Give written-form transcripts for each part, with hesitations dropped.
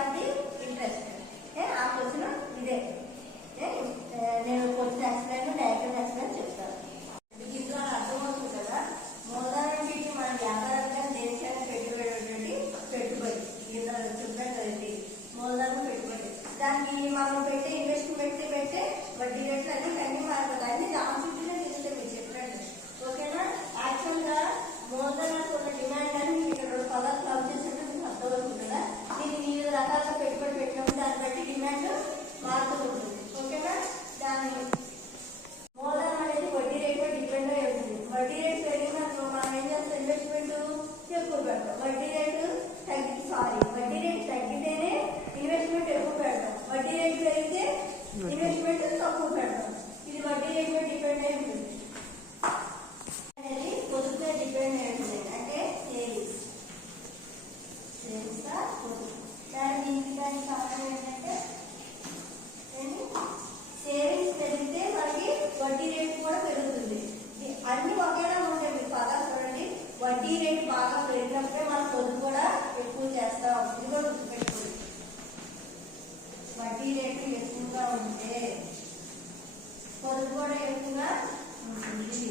Of the interest. ఆ question ఇదే. నేను క్వశ్చన్ ఎక్స్ప్లెయిన్ డయాగ్రామ్ ఎక్స్ప్లెయిన్ చెప్తాను. ఇందులో అర్థమవుతుంది కదా. మూలధనం పెట్టి మన వ్యాపారంగా దేశాన్ని పెట్టుబడి ఇందులో చెప్పినట్టు మూలధనం పెట్టుబడి. దానికి మనం పెట్టే ఇన్వెస్ట్మెంట్ పెట్టే వడ్డీ రేట్లు అన్ని మారుతుంది. అన్ని దాని చుట్టూనే తెలిస్తే మీరు చెప్పినట్టు. ఓకేనా? యాక్చువల్ గా మూలధనానికి ఉన్న డిమాండ్ అని మీకు ఇక్కడ 2 పదాలు కవర్ చేసినట్టు మీకు అర్థమవుతుంది కదా. మీరు వివిధ రకాలుగా పెట్టుబడి పెట్టినప్పుడు దాన్ని బట్టి డిమాండ్ మారుతూ ఉంటుంది. ఓకేనా? దాని మూలధనం అనేది వడ్డీ రేట్ పై డిపెండ్ అయి ఉంటుంది. వడ్డీ రేట్ పెరిగినప్పుడు మనం ఏం చేస్తాం? ఇన్వెస్ట్మెంట్ ఎక్కువ పెడతాం. వడ్డీ రేట్ తగ్గితేనే ఇన్వెస్ట్మెంట్ ఎక్కువ పెడతాం. వడ్డీ రేట్ పెరిగితే ఇన్వెస్ట్మెంట్ తక్కువ పెడతాం. ఇది వడ్డీ రేట్ పై డిపెండ్ అయి ఉంటుంది. అనేది పొదుపుపై డిపెండ్ అయి ఉంటుంది. అంటే సేవింగ్స్ దానికి కారణం ఏంటంటే సేవింగ్స్ పెరిగితే మనకి వడ్డీ రేట్ కూడా పెరుగుతుంది. అన్ని ఒకేలా ఉంటాయి. మీరు బాగా చూడండి. వడ్డీ రేట్ బాగా పెరిగినప్పుడే మన పొదుపు కూడా ఎక్కువ చేస్తాం. ఇది కూడా గుర్తుపెట్టుకోండి. వడ్డీ రేటు ఎక్కువగా ఉంటే పొదుపు కూడా ఎక్కువగా ఉంటుంది.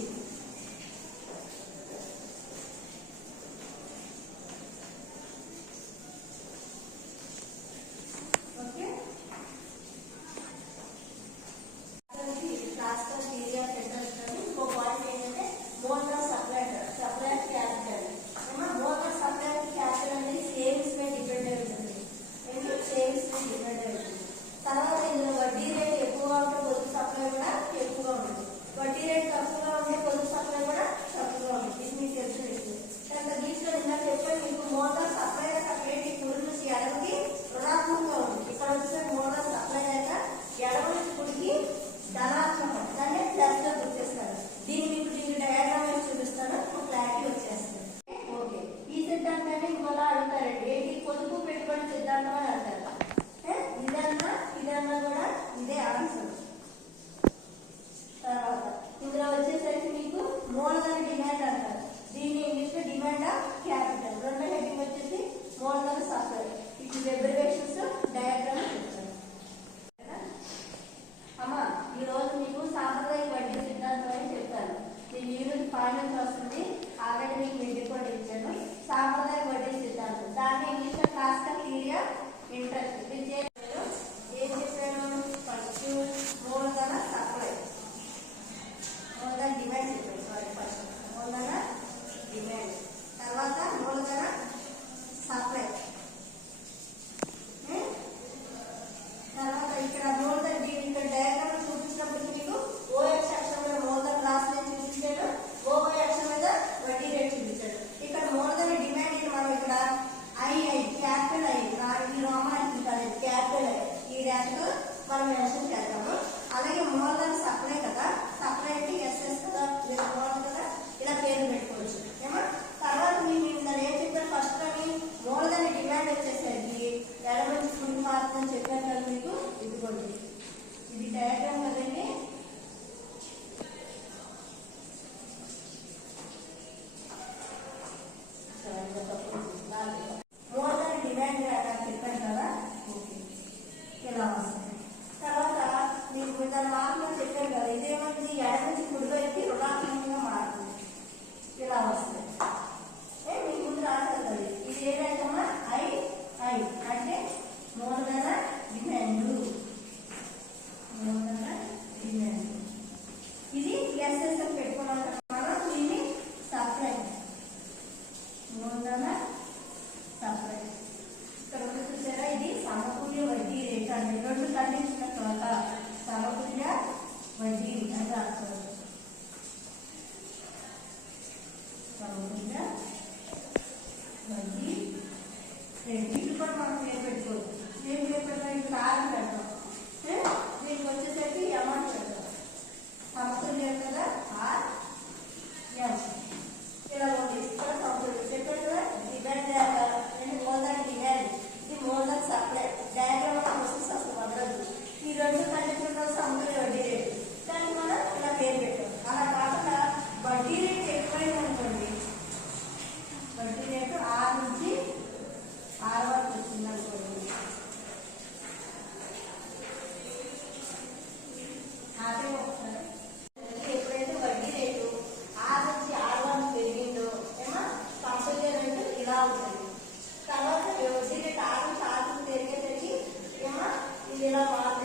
ఓకే. ఇంకో పాయింట్ ఏంటంటే motor supply capital. Motor supply capital అనేది సేవింగ్స్ పై డిపెండ్ అయి ఉంటుంది. సేవింగ్స్ పై డిపెండ్ అయి ఉంటుంది. తర్వాత ఇందులో వడ్డీ రేట్ ఎక్కువగా ఉంటే పొదుపు సప్లై కూడా ఎక్కువగా ఉంటుంది. వడ్డీ రేట్ తక్కువగా ఉంటే పొదుపు సప్లై కూడా తక్కువగా ఉంటుంది. ఇది మీకు తెలిసిన కనుక దీంట్లో నిన్న చెప్పాను మీకు. మోటార్ సప్లై సపరేట్ కుడి నుంచి ఎడమకి రుణాత్మకంగా ఉంటుంది. ఇక్కడ వచ్చే మోటార్ సప్లై లేక ఎడమ నుంచి కుడికి ధనాత్మకం. దాన్ని ప్లస్ గా గుర్తిస్తారు. దీనికి డయాగ్రామ్ వేసి చూపిస్తాను. క్లారిటీ వచ్చేస్తుంది. ఓకే. ఈ సిద్ధాంతాన్ని ఇంకోలా అడుగుతారండి. ఏంటి? పొదుపు పెట్టుబడి సిద్ధాంతం అని అంటారు. ఇదన్నా కూడా ఇదే ఆన్సర్. తర్వాత ఇందులో వచ్చేసరికి మీకు మూలధన డిమాండ్ అంటారు. దీన్ని ఇంగ్లీష్ లో డిమాండ్ ఆఫ్ క్యాపిటల్. రెండో హెడ్డింగ్ వచ్చేసి మూలధన సప్లై. ఇది డెరివేషన్స్ డయాగ్రామ్ చెప్తాను. అమ్మా ఈ రోజు మీకు సాంప్రదాయ వడ్డీ సిద్ధాంతం అని చెప్తాను. ఇది యూనిట్ 5 నుంచి వస్తుంది. ఆల్రెడీ మీకు వీడియో కూడా ఇచ్చాను. సాంప్రదాయ వడ్డీ సిద్ధాంతం. దాన్ని ఇంగ్లీష్ లో క్లాసికల్ థియరీ ఆఫ్ ఇంట్రెస్ట్. ఏం చెప్పాను? ఫస్ట్ మూలధన సప్లై, మూలధన డిమాండ్ చెప్పాను. సారీ, ఫస్ట్ మూలధన డిమాండ్, తర్వాత మూలధన సప్లై, తర్వాత ఇక్కడ మూలధన ఇక్కడ డయాగ్రామ్ చూపించినప్పుడు మీకు ఓఎక్స్ అక్షరం మీద మూలధన రాసి చూపించాడు. ఓవై అక్షరం మీద వడ్డీ రేట్ చూపించాడు. ఇక్కడ మూలధన డిమాండ్ మనం ఇక్కడ క్యాపిటల్ ఈ రోమానికి కాలేదు, క్యాపిటల్ ఈ ర్యాంక్ మనం మెన్షన్ చేద్దాము. అలాగే మూలధన సప్లై కదా, సప్లై అంటే ఎస్ఎస్ కదా, మూలధన కదా, ఇలా పేరు పెట్టుకోవచ్చు. ఏమో తర్వాత మేము ఇందులో ఏం చెప్పారు? ఫస్ట్ లోని మూలధన డిమాండ్ వచ్చేసరికి ఎడమ నుంచి కుడి మాత్రం చెప్పారు కదా మీకు. ఇదిగోండి, ఇది డయాగ్రామ్ కదండి. మూలధన డిమాండ్ చెప్పాను కదా, ఇలా వస్తుంది. తర్వాత మీకు దాని మార్పులో చెప్పాను కదా, ఇదేమంది ఎడ నుంచి కుడివైపు రుణాత్మకంగా మారుతుంది. ఇలా వస్తుంది. మీకు ముందు రాశారు కదా. ఇది ఏదైతేమా ఐ అంటే మూలధన డిమాండ్. ఇది ఎస్ఎస్ఎం పెట్టుకున్నాం కదా. ఇది సప్లై, మూలధన సప్లై. ఇక్కడ చూసారా, ఇది సమతుల్య వడ్డీ రేట్ అంటే 2 కండిషన్ తర్వాత సమతుల్య వడ్డీ అని రాస్తారు. సమతుల్య వడ్డీ రేట్. ఇది కూడా మనం పేరు పెట్టుకోవచ్చు. ఏం పేరు పెడతాం? ఇక్కడ ఆరు పెడతాం. దీనికి వచ్చేసరికి అమౌంట్ పెడతాం. సమతుల్యం కదా, ఆర్ ఎం. ఇలా ఉంది. ఇక్కడ సమతుల్యం చెప్పారు కదా. డిమాండ్ మూలధన డిమాండ్, ఇది మూలధన సప్లై. డయాగ్రామ్ ప్రాసెస్ అసలు వదలదు. ఈ 2 కండిషన్ సమతుల్య వడ్డీ రేటు. దానికి మనం ఇలా పేరు పెట్టాం. అలా కాకుండా వడ్డీ రేటు ఎక్కువైంది అనుకోండి, వడ్డీ రేటు 6 నుంచి 6 వరకు వచ్చింది అనుకోండి, మాత్రం